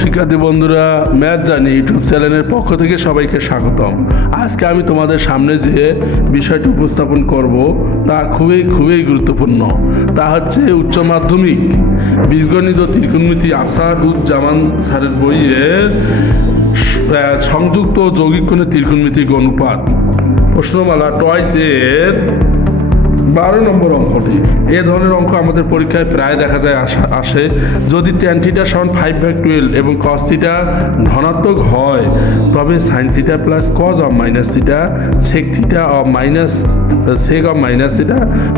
শিক্ষার্থী বন্ধুরা, ম্যাথ জানি ইউটিউব চ্যানেলের পক্ষ থেকে সবাইকে স্বাগতম। আজকে আমি তোমাদের সামনে যে বিষয়টি উপস্থাপন করব তা খুবই গুরুত্বপূর্ণ। তা হচ্ছে উচ্চ মাধ্যমিক বীজগণিত ও ত্রিকোণমিতি আফসারুজ্জামান স্যারের বইয়ের সংযুক্ত যৌগিক কোণের ত্রিকোণমিতিক অনুপাত প্রশ্নমালা টয়েস এর 12 নম্বর অঙ্কটি। এ ধরনের অঙ্ক আমাদের পরীক্ষায় প্রায় দেখা যায় আসে। যদি tan θ সমান 5/12 এবং cos θ ধনাত্মক হয়, তবে sin θ plus cos of minus θ sec θ of minus sec of minus θ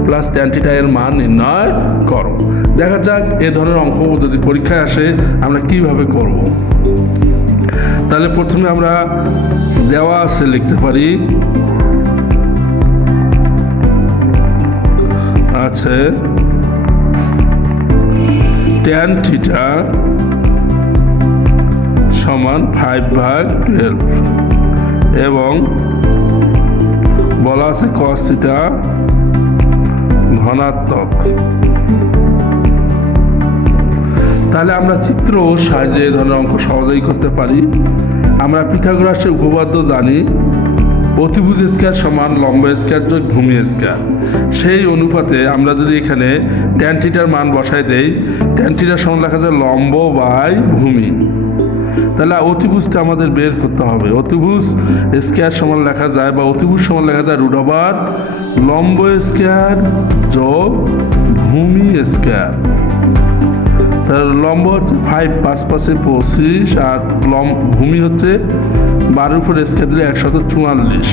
plus tan θ এর মান নির্ণয় করো। দেখা যাক এ ধরনের অঙ্ক যদি পরীক্ষায় আসে আমরা কিভাবে করব। তাহলে প্রথমে আমরা দেওয়া আছে লিখতে পারি আছে tan θ সমান 5/12 এবং বলা আছে cos θ ধনাত্মক। তাহলে আমরা চিত্র সাহায্যে এই ধরনের অঙ্ক সহজেই করতে পারি। আমরা পিথাগোরাসের উপপাদ্য জানি, অতিভুজ স্কয়ার সমান লম্ব স্কয়ার যোগ ভূমি স্কয়ার। সেই অনুপাতে আমরা যদি এখানে tan θ এর মান বসাই দেই, tan θ সমান লেখা যায় লম্ব বাই ভূমি। তাহলে অতিভুজটা আমাদের বের করতে হবে। অতিভুজ স্কয়ার সমান লেখা যায় বা অতিভুজ সমান লেখা যায় √, লম্ব স্কয়ার যোগ ভূমি স্কয়ার। তার লম্ব হচ্ছে 5, 5 × 5 = 25 আর ভূমি হচ্ছে 12 উপর স্কয়ার দিলে 144।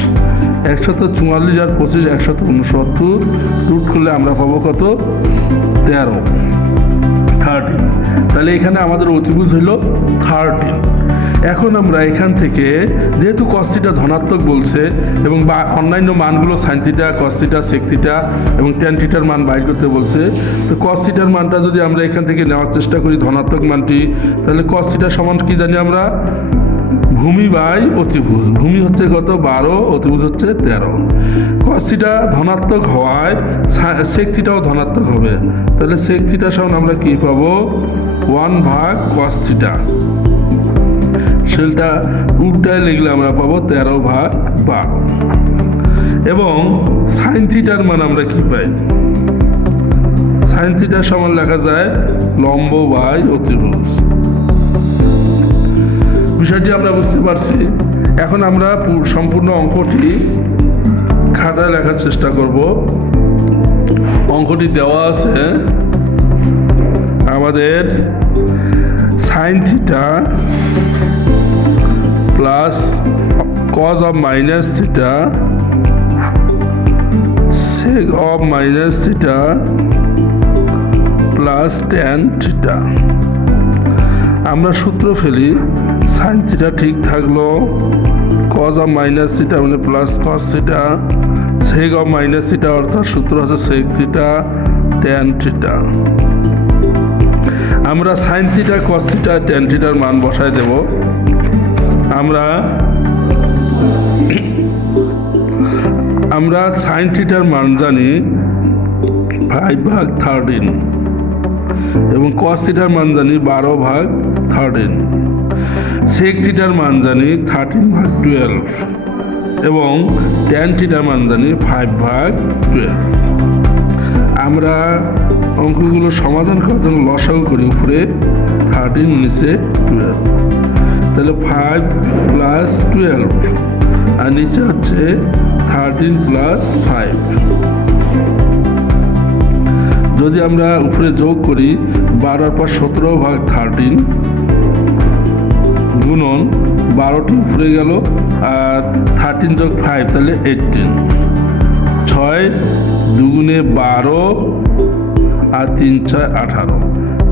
144 আর 25 169, রুট করলে আমরা পাবো কত? 13। তাহলে এখানে আমাদের অতিভুজ হলো 13। এখন আমরা এখান থেকে যেহেতু cos θ ধনাত্মক বলছে এবং অন্যান্য মানগুলো sin θ, cos θ, sec θ এবং tan θ এর মান বাইর করতে বলছে, তো cos θ এর মানটা যদি আমরা এখান থেকে নেওয়ার চেষ্টা করি ধনাত্মক মানটি, তাহলে cos θ সমান কি জানি আমরা? ভূমি বাই অতিভুজ। ভূমি হচ্ছে কত? 12, অতিভুজ হচ্ছে 13। cos θ ধনাত্মক হওয়ায় sec θ ধনাত্মক হবে। তাহলে sec θ সমান আমরা কি পাবো? 1/cos θ। সেটা উল্টায় লিখলে আমরা পাবো 13/12। এবং sin θ এর মান আমরা কি পাই? sin θ সমান লেখা যায় লম্ব বাই অতিভুজ। বিষয়টি আমরা বুঝতে পারছি। এখন আমরা সম্পূর্ণ অঙ্কটি খাতায় লেখার চেষ্টা করব। অঙ্কটি দেওয়া আছে আমাদের sin θ plus cos of minus θ sec of minus θ plus tan θ। আমরা সূত্র ফেলি। sin θ ঠিক থাকলো, cos অফ মাইনাস θ মানে plus cos θ, sec of minus θ অর্থাৎ সূত্র আছে sec θ tan θ। আমরা sin θ, cos θ, tan θ এর মান বসাই দেব। আমরা sin θ এর মান জানি 5/13 এবং cos θ এর মান জানি 12/13। sec θ এর মান জানি 13/12 এবং tan θ এর মান জানি 5/12। আমরা অঙ্কগুলো সমাধান করার জন্য লসাগু করি। উপরে 13, নিচে 12। তাহলে 5 + 12 আর নিচে হচ্ছে 13 + 5। যদি আমরা উপরে যোগ করি 12 পর 17/13 গুণন 12টি উপরে গেল আর 13 যোগ 5 তাহলে 18। 6 2 × 12 আর 3 × 6 18।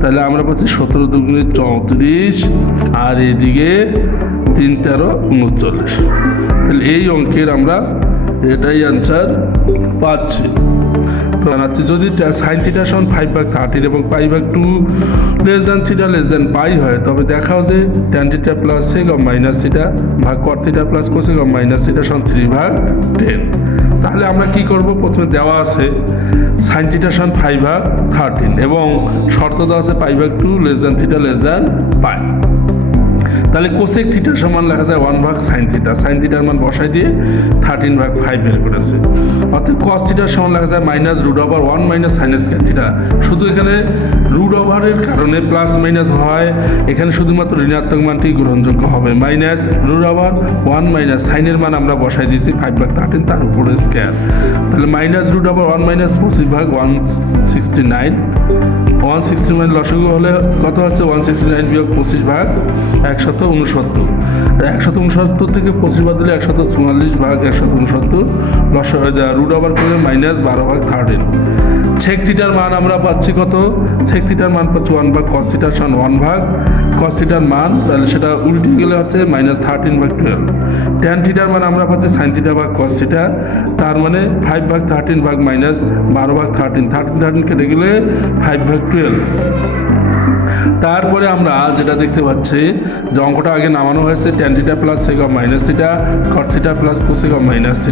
তাহলে আমরা পাচ্ছি 17 2 × 34 আর এদিকে 3 × 13 39। তাহলে এই অঙ্কের আমরা এটাই আনসার পাচ্ছি। তো জানাচ্ছি যদি sin θ সমান 5/13 এবং π/2 θ π হয়, তবে দেখাও যে tan θ plus sec of minus θ ভাগ cot θ plus cosec of minus θ সমান 3/10। তাহলে আমরা কি করব? প্রথমে দেওয়া আছে sin θ সমান 5/13 এবং শর্ত দেওয়া আছে π/2 θ π। তাহলে কোসেক থিটা সমান লেখা যায় 1/sin থিটা, সাইন থিটার মান বসাই দিয়ে 13/5 বের করেছে। অর্থাৎ কস থিটার সমান লেখা যায় -√1 - sin স্কয়ার থিটা। শুধু এখানে রুট ওভারের কারণে প্লাস মাইনাস হয়, এখানে শুধুমাত্র ঋণাত্মক মানটি গ্রহণযোগ্য হবে। -√1 - সাইনের মান আমরা বসাই দিয়েছি 5/13 তার উপরে স্কয়ার, তাহলে -√1 - 25/169। 169 লসাগু হলে কত হচ্ছে? 169 বিয়োগ 25/169। 169 থেকে 25 বাদ দিলে 144/169 লসা হয়ে যায়, রুট ওভার করে -12/13। সেক থিটার মান আমরা পাচ্ছি কত? সেক থিটার মান পাচ্ছি 1/cos থিটা সমান 1/cos থিটার মান, তাহলে সেটা উল্টে গেলে হচ্ছে -13/12। ট্যান থিটার মান আমরা পাচ্ছি sin θ/cos θ, তার মানে 5/13 ভাগ -12/13, 13 কেটে গেলে 5/12। তারপরে আমরা যেটা দেখতে পাচ্ছি যে অঙ্কটা আগে নামানো হয়েছে tan θ plus sec of minus θ, cot θ plus cosec of minus θ,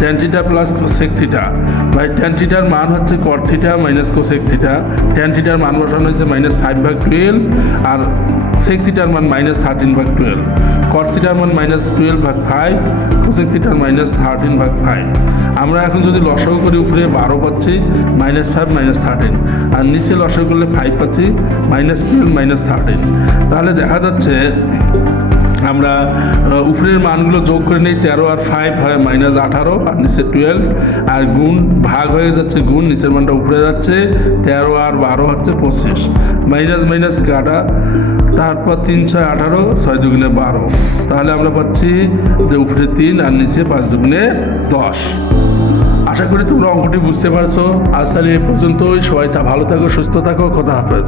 tan θ plus sec θ by tan θ এর মান হচ্ছে cot θ মাইনাস cosec θ, tan θ এর মান বসানো হয়েছে -5/12 আর sec θ এর মান -13/12, cot θ এর মান -12/5, cosec θ এর -13/5। আমরা এখন যদি লসাগু করি উপরে 12 পাচ্ছি -5 -13, আর নিচে লসাগু করলে 5 পাচ্ছি -12 -13। তাহলে দেখা যাচ্ছে আমরা উপরের মানগুলো যোগ করে নিই, 13 আর 5 হয় -18 আর নিচে 12, আর গুণ ভাগ হয়ে যাচ্ছে গুণ, নিচের মানটা উপরে যাচ্ছে, 13 আর 12 হচ্ছে 25, মাইনাস মাইনাস কাটা, তারপর 3 6 18, 6 দুগুণে 12। তাহলে আমরা পাচ্ছি যে উপরে 3 আর নিচে 5 দুগুণে 10। আশা করি তোমরা অঙ্কটি বুঝতে পারছো। আজ তাহলে এ পর্যন্তই, সবাই ভালো থাকো, সুস্থ থাকো, খোদা হাফেজ।